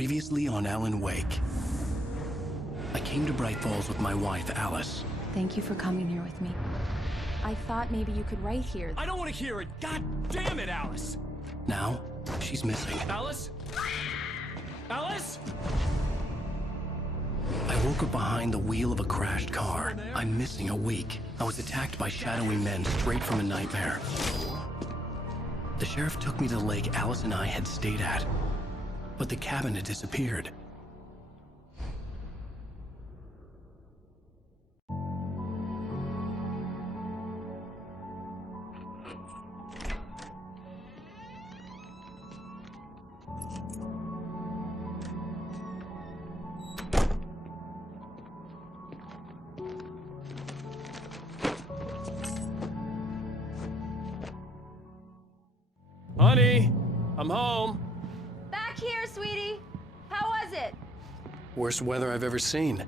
Previously on Alan Wake. I came to Bright Falls with my wife, Alice. Thank you for coming here with me. I thought maybe you could write here. I don't want to hear it! God damn it, Alice! Now, she's missing. Alice? Alice? I woke up behind the wheel of a crashed car. I'm missing a week. I was attacked by shadowy men straight from a nightmare. The sheriff took me to the lake Alice and I had stayed at, but the cabin had disappeared. Honey, I'm home. Back here, sweetie. How was it? Worst weather I've ever seen.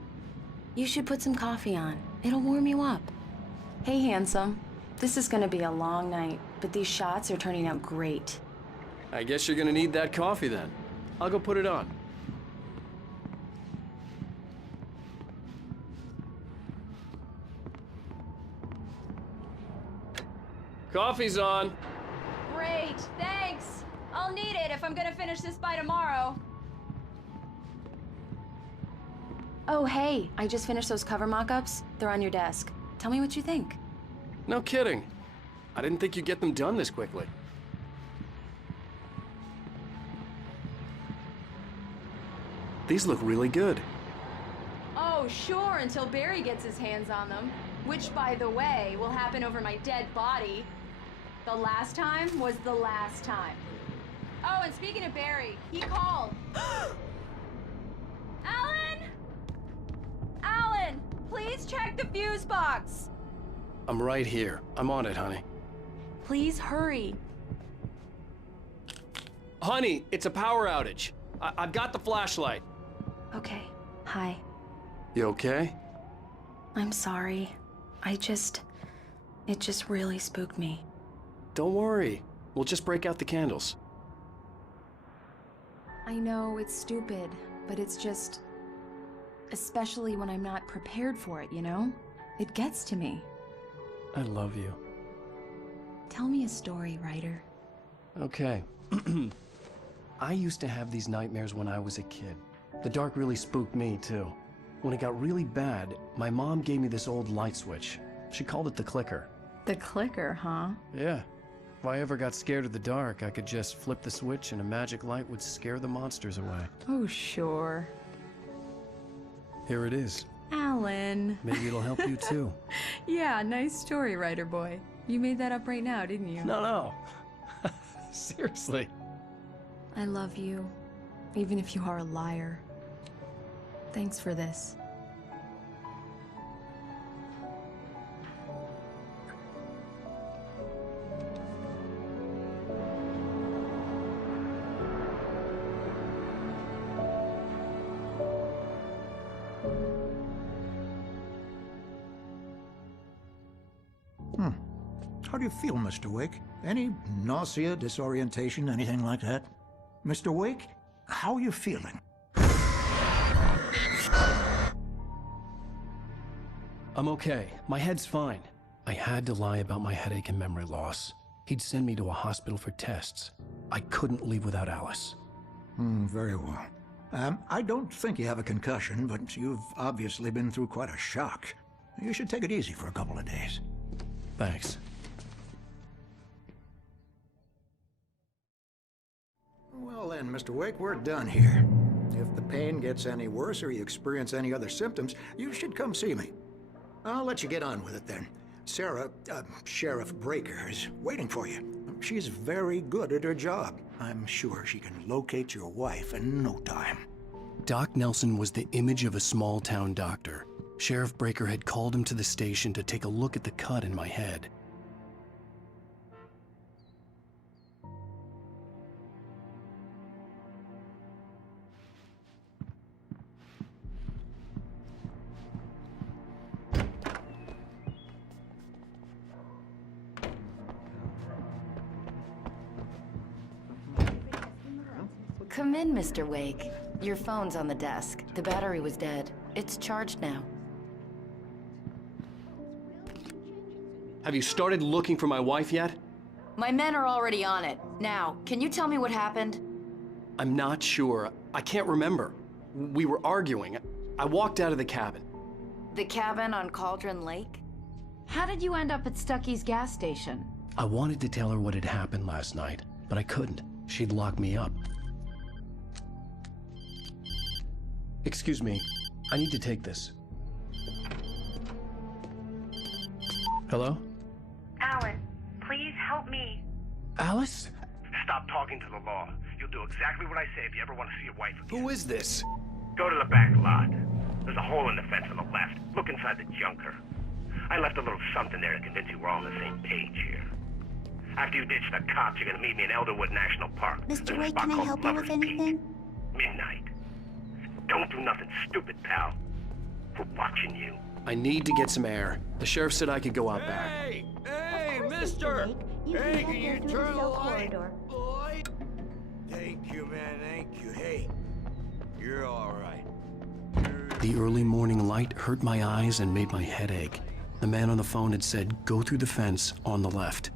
You should put some coffee on. It'll warm you up. Hey, handsome. This is gonna be a long night, but these shots are turning out great. I guess you're gonna need that coffee then. I'll go put it on. Coffee's on. Great, thanks. I'll need it if I'm gonna finish this by tomorrow. Oh, hey, I just finished those cover mock-ups. They're on your desk. Tell me what you think. No kidding. I didn't think you'd get them done this quickly. These look really good. Oh, sure, until Barry gets his hands on them. Which, by the way, will happen over my dead body. The last time was the last time. Oh, and speaking of Barry, he called. Alan! Alan, please check the fuse box. I'm right here. I'm on it, honey. Please hurry. Honey, it's a power outage. I've got the flashlight. Okay, hi. You okay? I'm sorry. It just really spooked me. Don't worry. We'll just break out the candles. I know it's stupid, but it's just... especially when I'm not prepared for it, you know? It gets to me. I love you. Tell me a story, writer. Okay. I used to have these nightmares when I was a kid. The dark really spooked me, too. When it got really bad, my mom gave me this old light switch. She called it the clicker. The clicker, huh? Yeah. If I ever got scared of the dark, I could just flip the switch and a magic light would scare the monsters away. Oh, sure. Here it is. Alan. Maybe it'll help you, too. Yeah, nice story, writer boy. You made that up right now, didn't you? No. Seriously. I love you, even if you are a liar. Thanks for this. How do you feel, Mr. Wake? Any nausea, disorientation, anything like that? Mr. Wake, how are you feeling? I'm okay. My head's fine. I had to lie about my headache and memory loss. He'd send me to a hospital for tests. I couldn't leave without Alice. Very well. I don't think you have a concussion, but you've obviously been through quite a shock. You should take it easy for a couple of days. Thanks. Well then, Mr. Wake, we're done here. If the pain gets any worse or you experience any other symptoms, you should come see me. I'll let you get on with it then. Sarah, Sheriff Breaker, is waiting for you. She's very good at her job. I'm sure she can locate your wife in no time. Doc Nelson was the image of a small-town doctor. Sheriff Breaker had called him to the station to take a look at the cut in my head. Come in, Mr. Wake. Your phone's on the desk. The battery was dead. It's charged now. Have you started looking for my wife yet? My men are already on it. Now, can you tell me what happened? I'm not sure. I can't remember. We were arguing. I walked out of the cabin. The cabin on Cauldron Lake? How did you end up at Stucky's gas station? I wanted to tell her what had happened last night, but I couldn't. She'd lock me up. Excuse me, I need to take this. Hello? Alan, please help me. Alice? Stop talking to the law. You'll do exactly what I say if you ever want to see your wife again. Who is this? Go to the back lot. There's a hole in the fence on the left. Look inside the junker. I left a little something there to convince you we're all on the same page here. After you ditch the cops, you're gonna meet me in Elderwood National Park. Mr. Wake, can I help you with anything? Midnight. Don't do nothing stupid, pal. We're watching you. I need to get some air. The sheriff said I could go out back. Hey, mister! Hey, can you turn the light, boy? Thank you, man, thank you. Hey, you're all right. The early morning light hurt my eyes and made my head ache. The man on the phone had said, go through the fence on the left.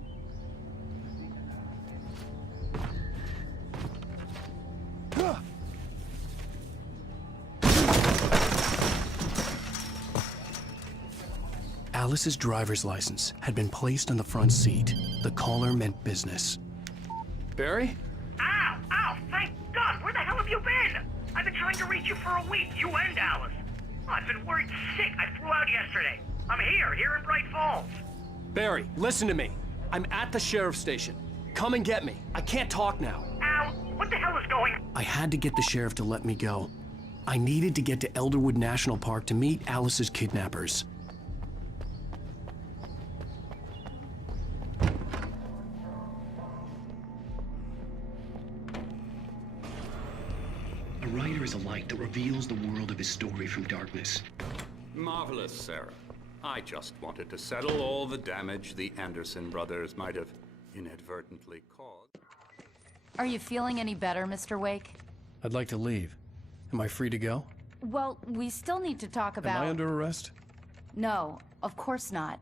Alice's driver's license had been placed on the front seat. The caller meant business. Barry? Ow! Ow! Thank God! Where the hell have you been? I've been trying to reach you for a week, you and Alice. Oh, I've been worried sick. I flew out yesterday. I'm here in Bright Falls. Barry, listen to me. I'm at the sheriff's station. Come and get me. I can't talk now. Al, what the hell is going on? I had to get the sheriff to let me go. I needed to get to Elderwood National Park to meet Alice's kidnappers. A writer is a light that reveals the world of his story from darkness. Marvelous, Sarah. I just wanted to settle all the damage the Anderson brothers might have inadvertently caused. Are you feeling any better, Mr. Wake? I'd like to leave. Am I free to go? Well, we still need to talk about... Am I under arrest? No, of course not.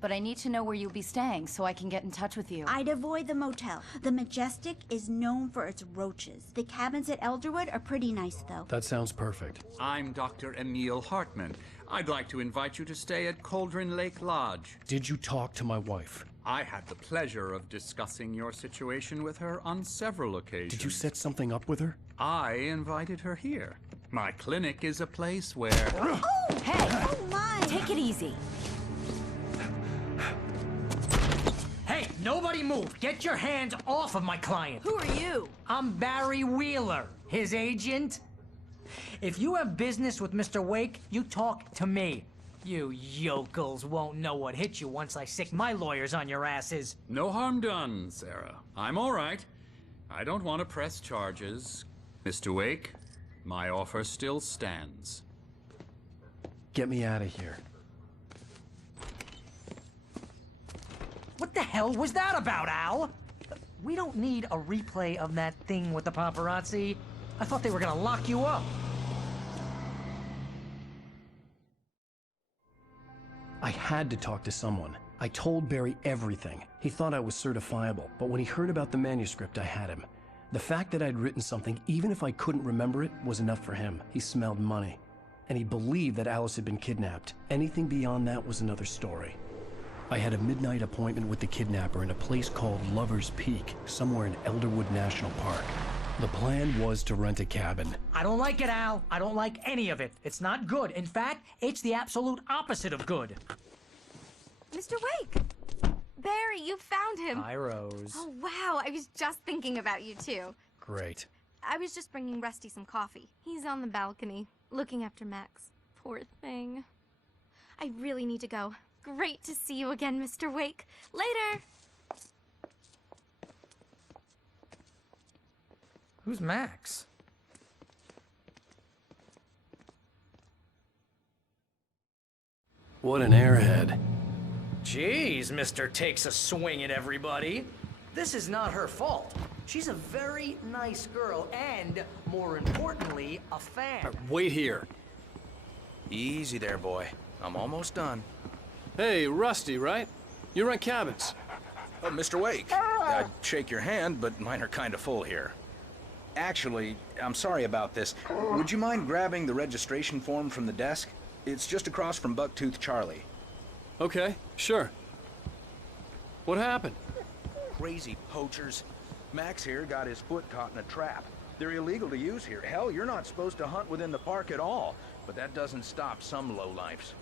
But I need to know where you'll be staying so I can get in touch with you. I'd avoid the motel. The Majestic is known for its roaches. The cabins at Elderwood are pretty nice, though. That sounds perfect. I'm Dr. Emil Hartman. I'd like to invite you to stay at Cauldron Lake Lodge. Did you talk to my wife? I had the pleasure of discussing your situation with her on several occasions. Did you set something up with her? I invited her here. My clinic is a place where... Oh! Hey! Oh, my! Take it easy. Hey, nobody move! Get your hands off of my client! Who are you? I'm Barry Wheeler, his agent. If you have business with Mr. Wake, you talk to me. You yokels won't know what hit you once I sick my lawyers on your asses. No harm done, Sarah. I'm all right. I don't want to press charges. Mr. Wake, my offer still stands. Get me out of here. What the hell was that about, Al? We don't need a replay of that thing with the paparazzi. I thought they were gonna lock you up. I had to talk to someone. I told Barry everything. He thought I was certifiable, but when he heard about the manuscript, I had him. The fact that I'd written something, even if I couldn't remember it, was enough for him. He smelled money. And he believed that Alice had been kidnapped. Anything beyond that was another story. I had a midnight appointment with the kidnapper in a place called Lover's Peak, somewhere in Elderwood National Park. The plan was to rent a cabin. I don't like it, Al. I don't like any of it. It's not good. In fact, it's the absolute opposite of good. Mr. Wake! Barry, you found him! Hi, Rose. Oh, wow, I was just thinking about you, too. Great. I was just bringing Rusty some coffee. He's on the balcony, looking after Max. Poor thing. I really need to go. Great to see you again, Mr. Wake. Later! Who's Max? What an airhead. Jeez, Mr. Takes a swing at everybody. This is not her fault. She's a very nice girl, and, more importantly, a fan. Wait here. Easy there, boy. I'm almost done. Hey, Rusty, right? You rent cabins. Oh, Mr. Wake. I'd shake your hand, but mine are kind of full here. Actually, I'm sorry about this. Would you mind grabbing the registration form from the desk? It's just across from Bucktooth Charlie. Okay, sure. What happened? Crazy poachers. Max here got his foot caught in a trap. They're illegal to use here. Hell, you're not supposed to hunt within the park at all. But that doesn't stop some lowlifes.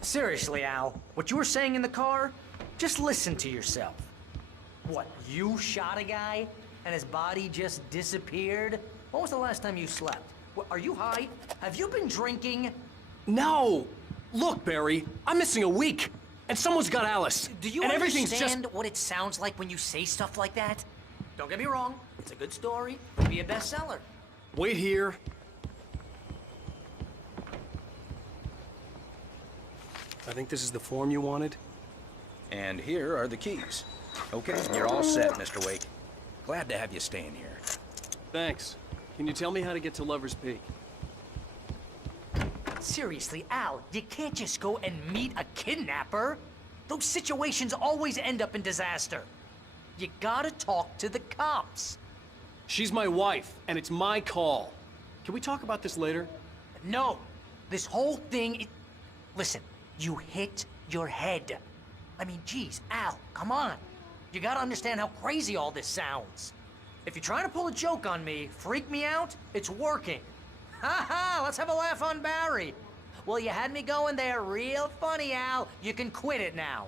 Seriously, Al, what you were saying in the car? Just listen to yourself. What, you shot a guy and his body just disappeared? When was the last time you slept? What, are you high? Have you been drinking? No! Look, Barry, I'm missing a week, and someone's got Alice. Do you and everything's understand just... what it sounds like when you say stuff like that? Don't get me wrong, it's a good story, it'll be a bestseller. Wait here. I think this is the form you wanted. And here are the keys. Okay, you're all set, Mr. Wake. Glad to have you staying here. Thanks. Can you tell me how to get to Lover's Peak? Seriously, Al, you can't just go and meet a kidnapper. Those situations always end up in disaster. You gotta talk to the cops. She's my wife, and it's my call. Can we talk about this later? No. This whole thing... Listen, you hit your head. I mean, geez, Al, come on. You gotta understand how crazy all this sounds. If you're trying to pull a joke on me, freak me out, it's working. Ha ha, let's have a laugh on Barry. Well, you had me going there real funny, Al. You can quit it now.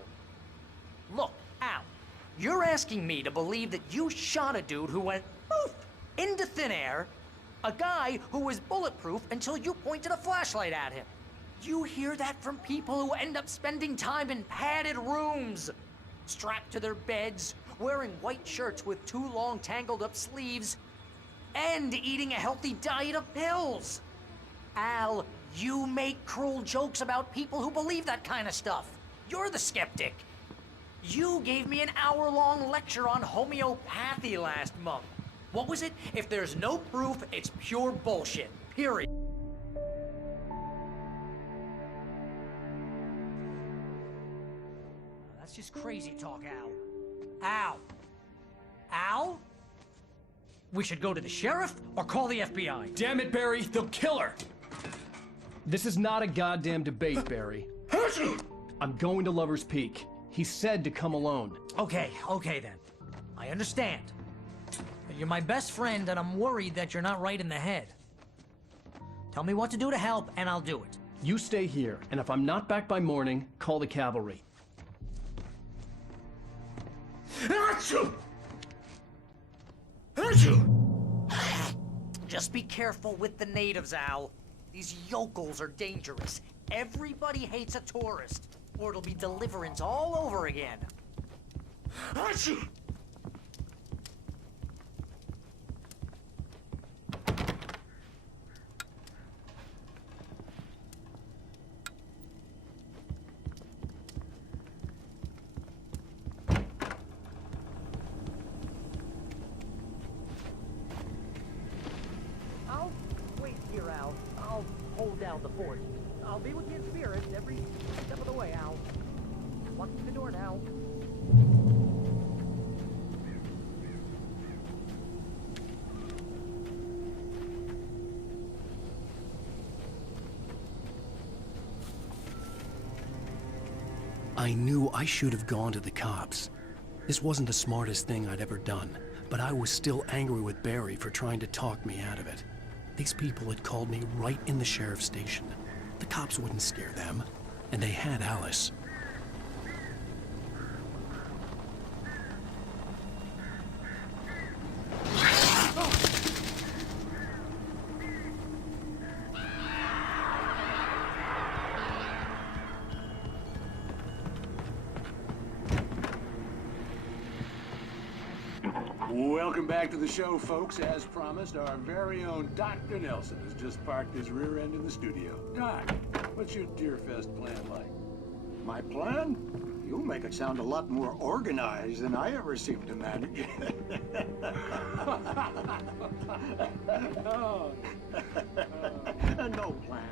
Look, Al, you're asking me to believe that you shot a dude who went poof into thin air, a guy who was bulletproof until you pointed a flashlight at him. You hear that from people who end up spending time in padded rooms, strapped to their beds, wearing white shirts with too long tangled up sleeves, and eating a healthy diet of pills. Al, you make cruel jokes about people who believe that kind of stuff. You're the skeptic. You gave me an hour-long lecture on homeopathy last month. What was it? If there's no proof, it's pure bullshit. Period. That's just crazy talk, Al. Al? Al? We should go to the sheriff or call the FBI. Damn it, Barry, they'll kill her! This is not a goddamn debate, Barry. I'm going to Lover's Peak. He said to come alone. Okay then. I understand. But you're my best friend and I'm worried that you're not right in the head. Tell me what to do to help and I'll do it. You stay here, and if I'm not back by morning, call the cavalry. Just be careful with the natives, Al. These yokels are dangerous. Everybody hates a tourist, or it'll be Deliverance all over again. I'll wait here, Al. I'll hold down the fort. I'll be with you in spirit every step of the way, Al. Locking the door now. I knew I should have gone to the cops. This wasn't the smartest thing I'd ever done, but I was still angry with Barry for trying to talk me out of it. These people had called me right in the sheriff's station. The cops wouldn't scare them, and they had Alice. Welcome back to the show, folks. As promised, our very own Dr. Nelson has just parked his rear end in the studio. Doc, what's your Deerfest plan like? My plan? You make it sound a lot more organized than I ever seem to manage. No plan.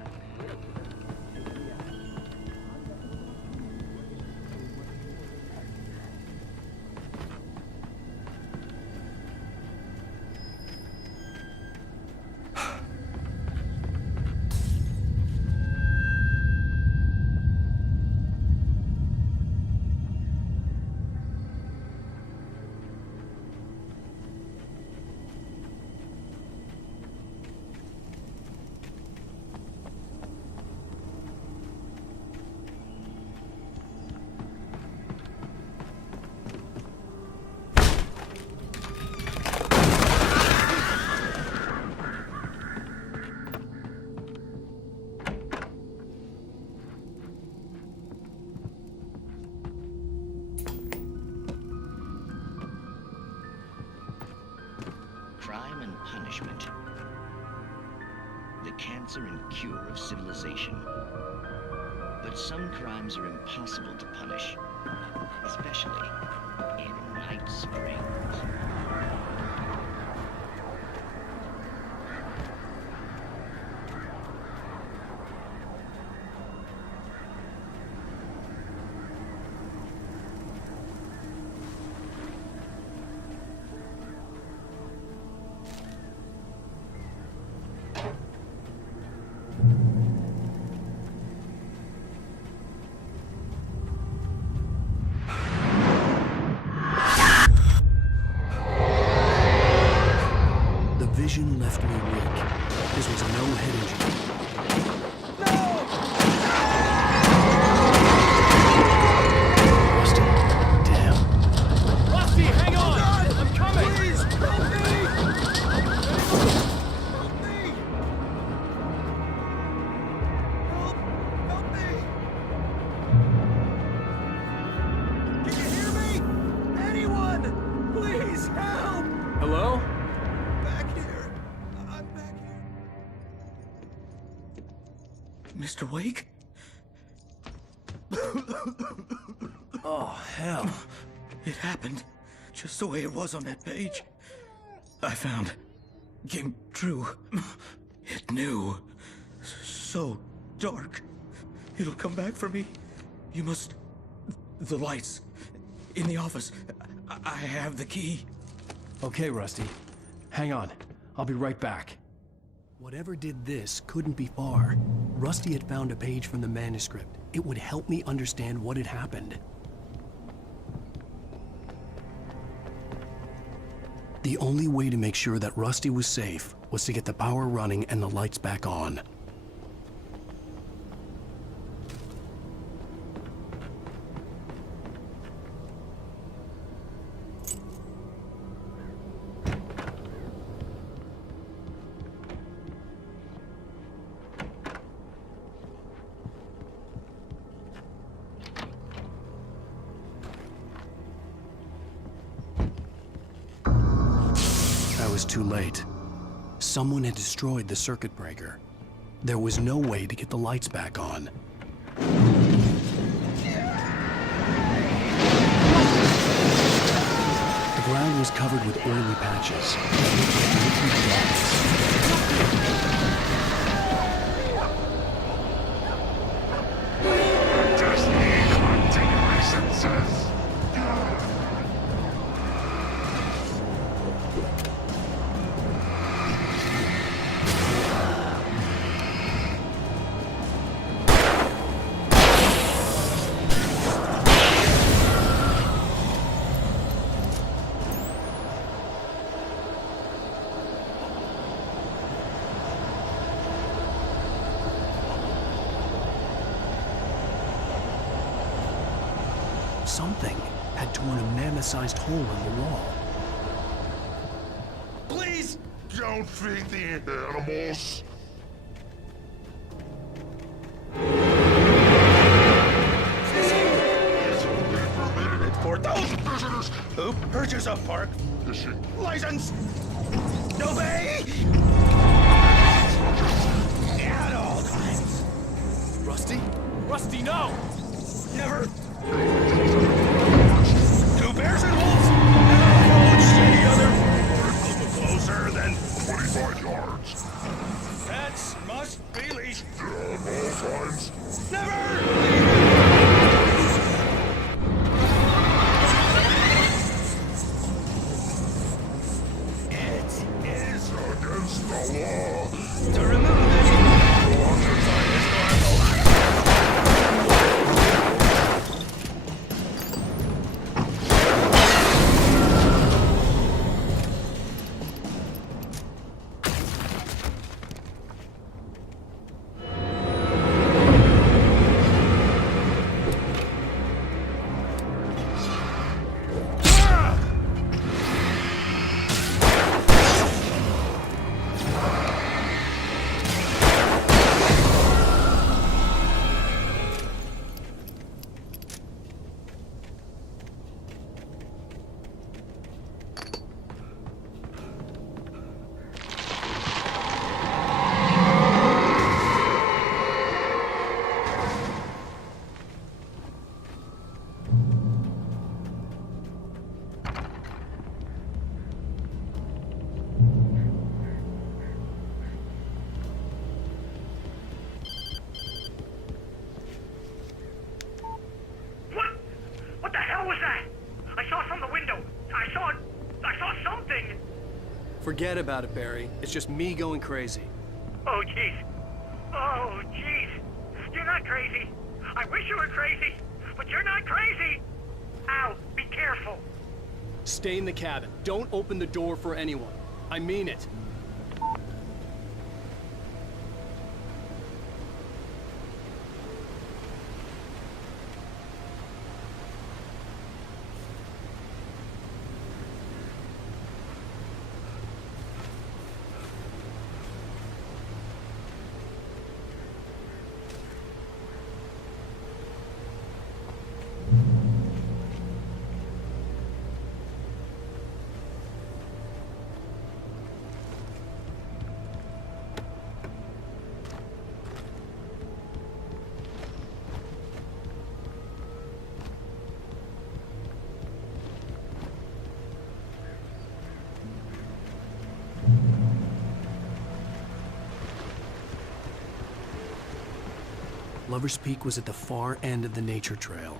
Crime and punishment. The cancer and cure of civilization. But some crimes are impossible to punish, especially in Night Springs. Vision left me weak. This was no head injury. Rusty, damn. Rusty, hang on! I'm coming! Please, help me! Help me! Help me! Can you hear me? Anyone! Please, help! Hello? Back here. I'm back here. Mr. Wake? Oh, hell. It happened just the way it was on that page. I found. Came true. It knew. So dark. It'll come back for me. You must... The lights. In the office. I have the key. Okay, Rusty. Hang on. I'll be right back. Whatever did this couldn't be far. Rusty had found a page from the manuscript. It would help me understand what had happened. The only way to make sure that Rusty was safe was to get the power running and the lights back on. I was too late. Someone had destroyed the circuit breaker. There was no way to get the lights back on. The ground was covered with oily patches. Something had torn a mammoth-sized hole in the wall. Please don't feed the animals. It's only permitted for those visitors who purchase a park fishing license. Obey! At all times. Rusty? Rusty, no! Never. Forget about it, Barry. It's just me going crazy. Oh, jeez. Oh, jeez. You're not crazy. I wish you were crazy, but you're not crazy. Ow, be careful. Stay in the cabin. Don't open the door for anyone. I mean it. Lover's Peak was at the far end of the nature trail.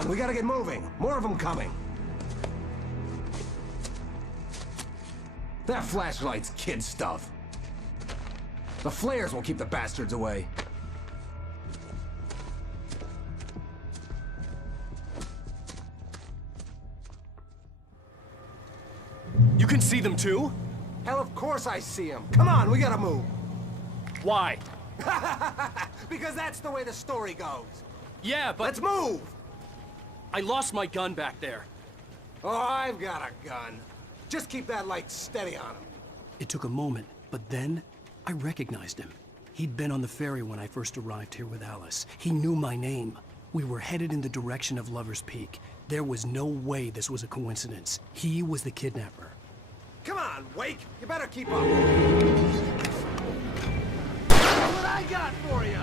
on, we gotta get moving. More of them coming. That flashlight's kid stuff. The flares will keep the bastards away. You can see them too? Hell, of course I see them. Come on, we gotta move. Why? Because that's the way the story goes. Yeah, but... Let's move! I lost my gun back there. Oh, I've got a gun. Just keep that light steady on him. It took a moment, but then I recognized him. He'd been on the ferry when I first arrived here with Alice. He knew my name. We were headed in the direction of Lover's Peak. There was no way this was a coincidence. He was the kidnapper. Come on, Wake! You better keep up. That's what I got for you!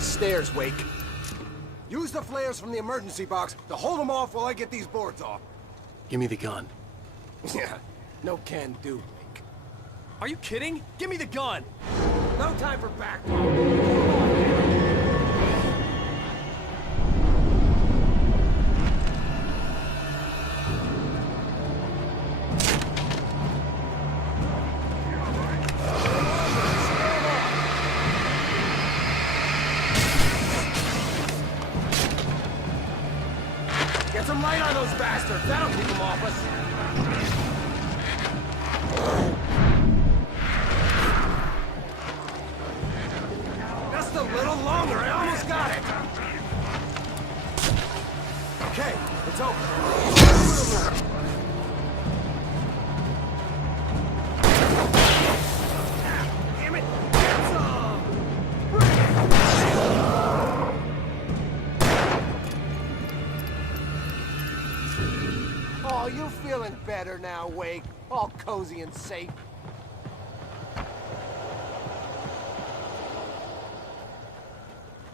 Stairs, Wake. Use the flares from the emergency box to hold them off while I get these boards off. Give me the gun. Yeah, no can do, Wake. Are you kidding? Give me the gun! No time for back. Get some light on those bastards! That'll keep them off us! Just a little longer, I almost got it! Okay, it's open. Damn it! Get some! Bring it! Oh, you feeling better now, Wake? All cozy and safe.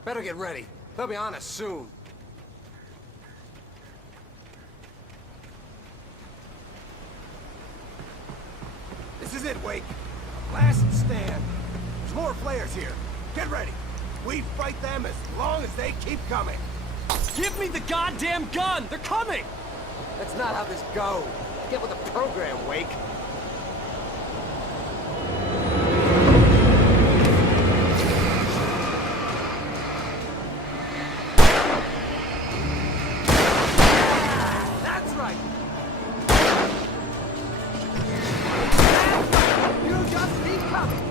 Better get ready. They'll be on us soon. This is it, Wake. Last stand. There's more flares here. Get ready. We fight them as long as they keep coming. Give me the goddamn gun! They're coming! That's not how this goes. Get with the program, Wake. That's right. You just keep coming.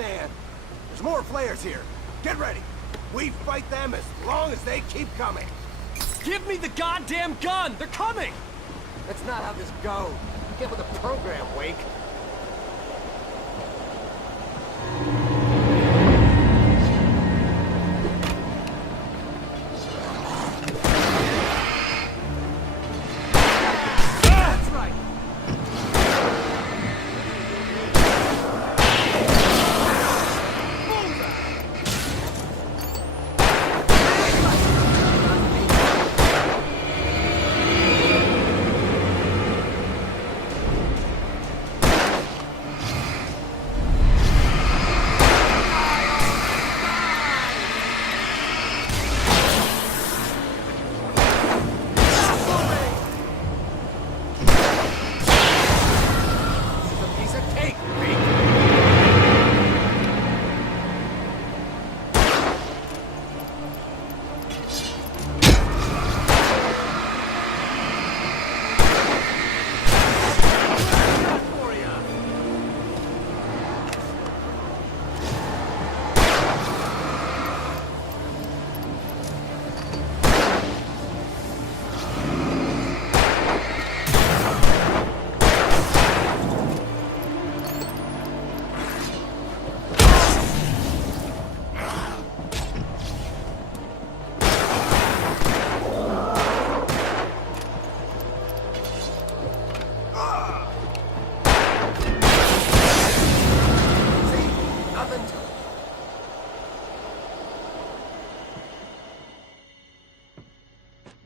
stand. There's more flares here. Get ready. We fight them as long as they keep coming. Give me the goddamn gun! They're coming! That's not how this goes. Get with the program, Wake.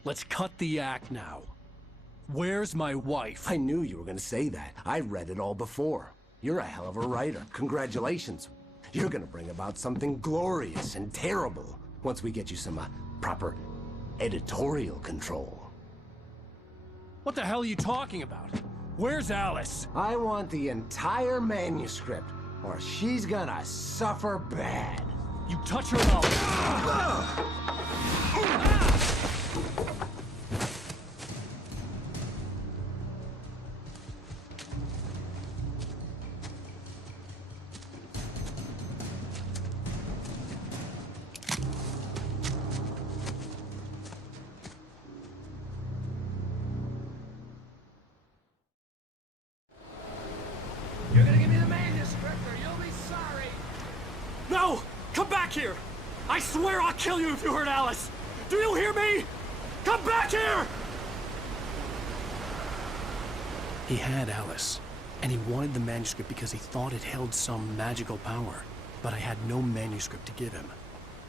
Let's cut the act now. Where's my wife? I knew you were gonna say that. I read it all before. You're a hell of a writer. Congratulations. You're gonna bring about something glorious and terrible once we get you some proper editorial control. What the hell are you talking about? Where's Alice? I want the entire manuscript, or she's gonna suffer bad. You touch her and You're gonna give me the manuscript or you'll be sorry. No! Come back here! I swear I'll kill you if you hurt Alice! Do you hear me? Come back here! He had Alice, and he wanted the manuscript because he thought it held some magical power. But I had no manuscript to give him.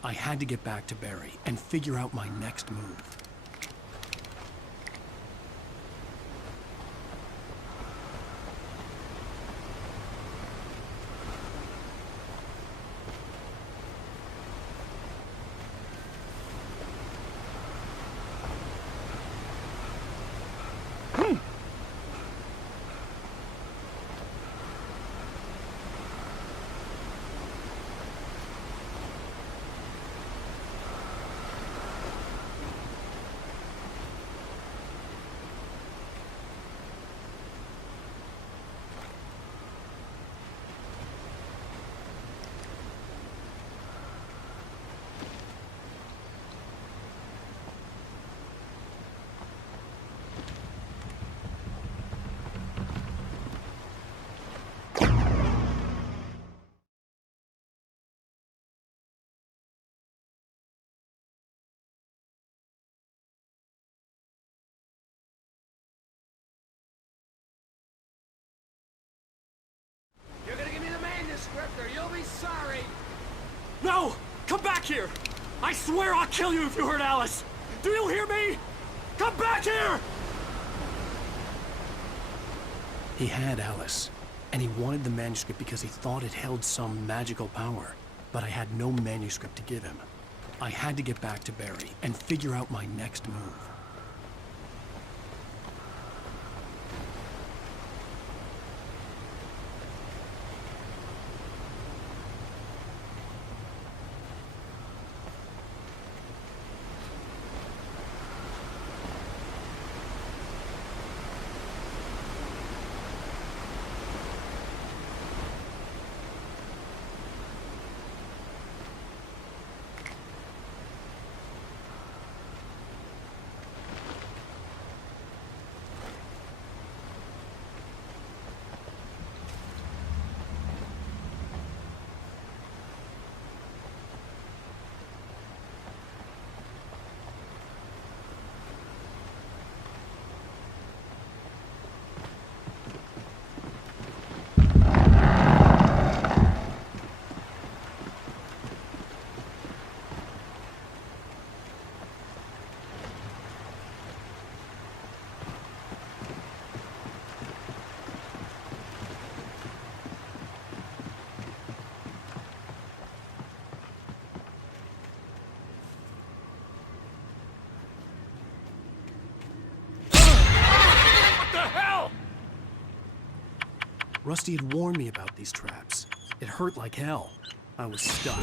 I had to get back to Barry and figure out my next move. You're gonna give me the manuscript or you'll be sorry. No! Come back here! I swear I'll kill you if you hurt Alice! Do you hear me? Come back here! He had Alice, and he wanted the manuscript because he thought it held some magical power. But I had no manuscript to give him. I had to get back to Barry and figure out my next move. Rusty had warned me about these traps. It hurt like hell. I was stuck.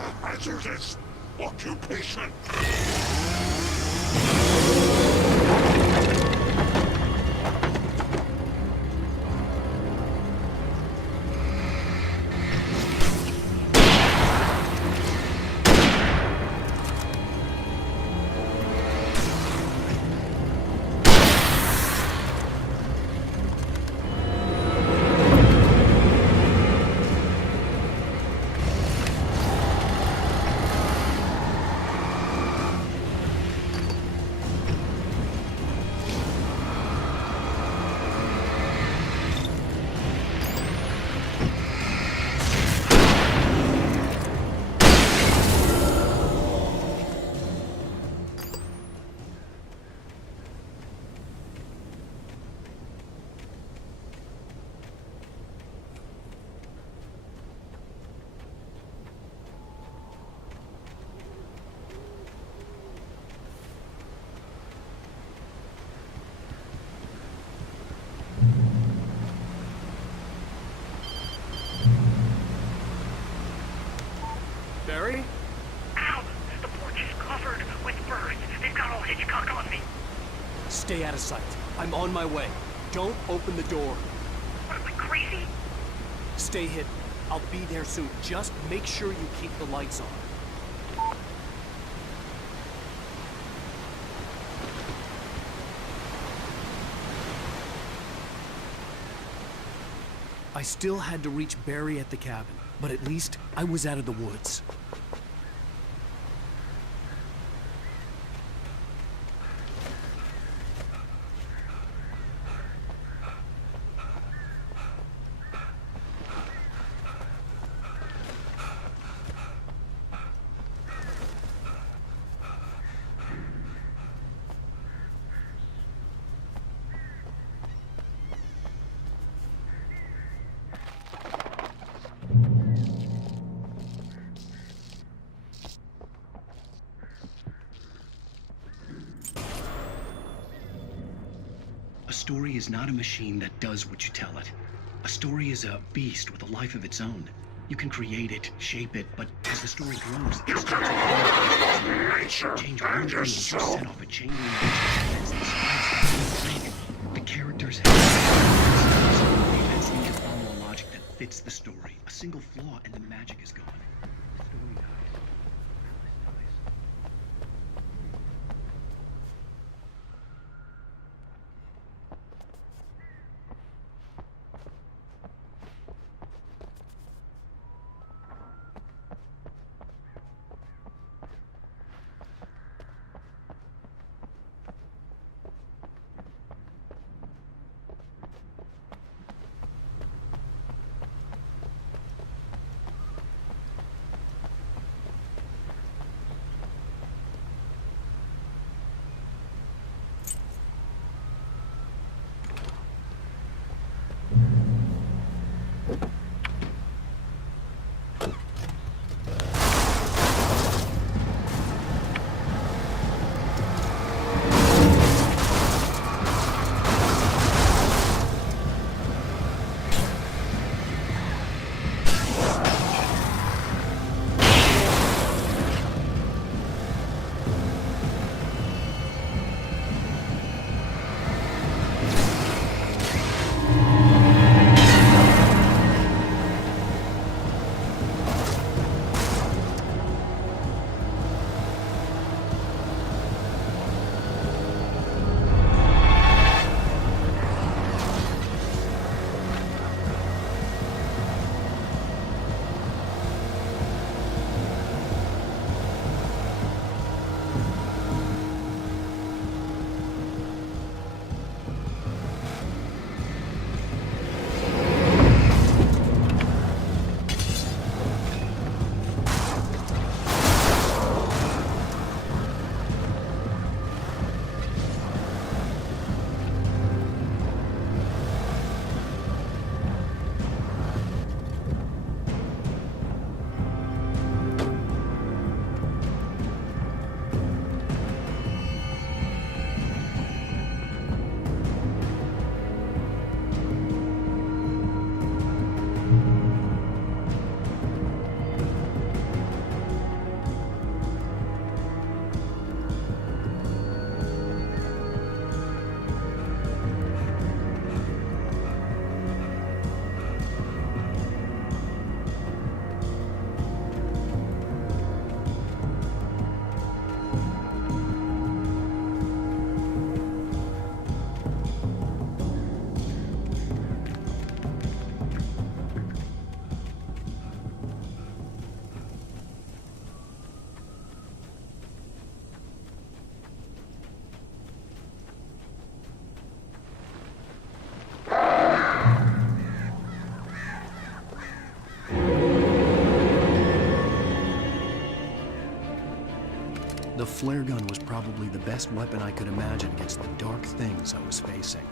hazardous occupation. Barry? Ow! The porch is covered with birds. They've got all Hitchcock on me. Stay out of sight. I'm on my way. Don't open the door. What, am I crazy? Stay hidden. I'll be there soon. Just make sure you keep the lights on. I still had to reach Barry at the cabin, but at least I was out of the woods. A story is not a machine that does what you tell it. A story is a beast with a life of its own. You can create it, shape it, but as the story grows, it starts to change one thing, set off a chain reaction. The characters have the events need to follow a logic that fits the story. A single flaw and the magic is gone. The story dies. flare gun was probably the best weapon I could imagine against the dark things I was facing.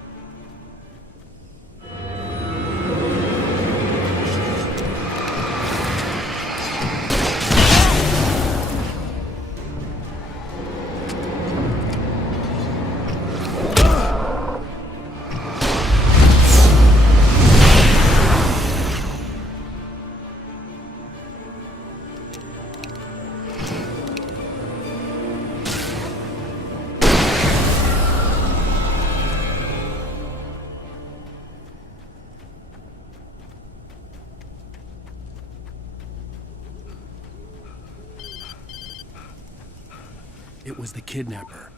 It was the kidnapper.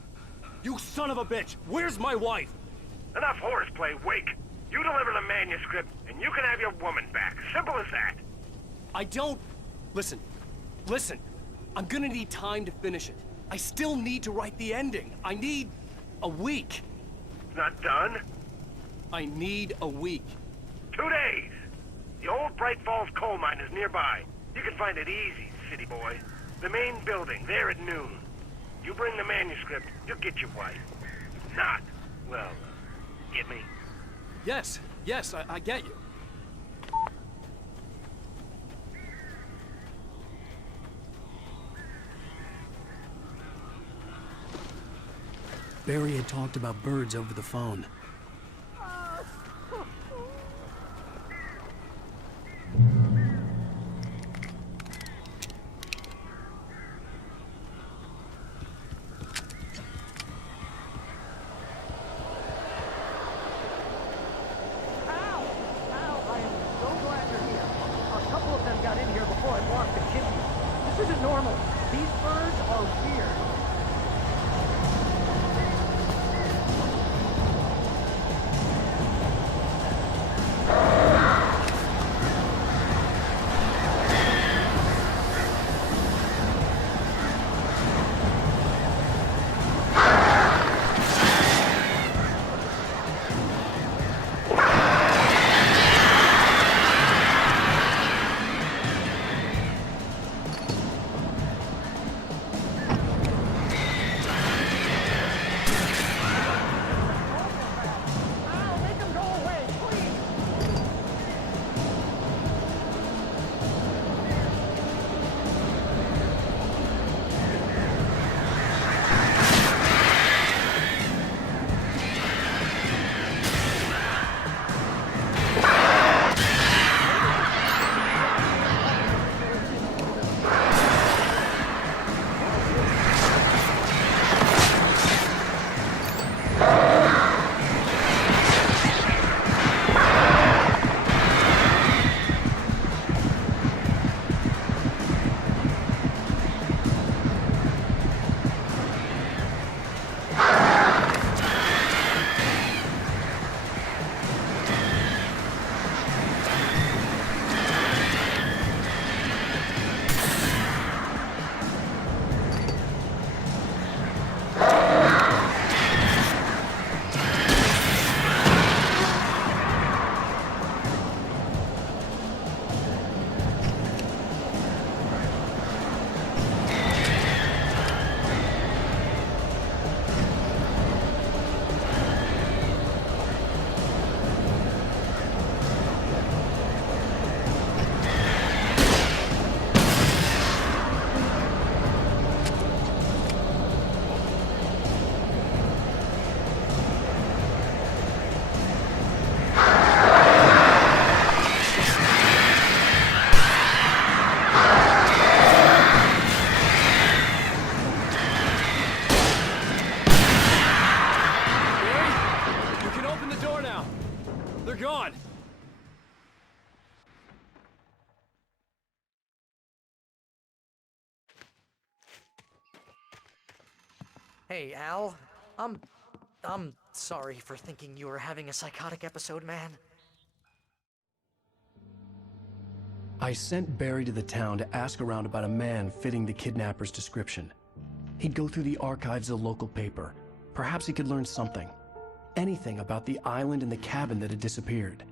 You son of a bitch! Where's my wife? Enough horseplay, Wake. You deliver the manuscript, and you can have your woman back. Simple as that. I don't... Listen. I'm gonna need time to finish it. I still need to write the ending. I need a week. Not done? I need a week. 2 days. The old Bright Falls coal mine is nearby. You can find it easy, city boy. The main building, there at noon. You bring the manuscript, you'll get your wife. Not, well, get me? Yes, I get you. Barry had talked about birds over the phone. Hey, Al. I'm sorry for thinking you were having a psychotic episode, man. I sent Barry to the town to ask around about a man fitting the kidnapper's description. He'd go through the archives of the local paper. Perhaps he could learn something. Anything about the island and the cabin that had disappeared.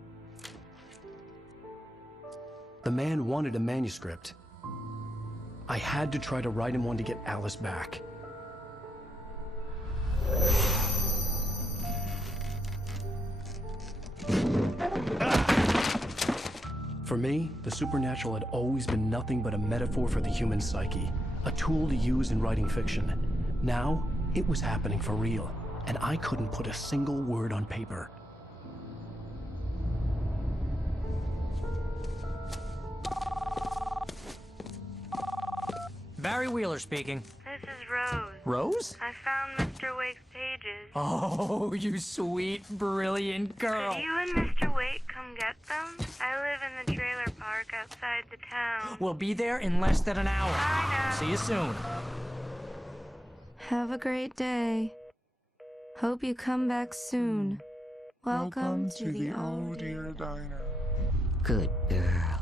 The man wanted a manuscript. I had to try to write him one to get Alice back. For me, the supernatural had always been nothing but a metaphor for the human psyche, a tool to use in writing fiction. Now, it was happening for real, and I couldn't put a single word on paper. Barry Wheeler speaking. This is Rose. Rose? I found Mr. Wake's pages. Oh, you sweet, brilliant girl. Could you and Mr. Wake come get them? I live in the trailer park outside the town. We'll be there in less than an hour. I know. See you soon. Have a great day. Hope you come back soon. Welcome to the Oh Dear Diner. Good girl.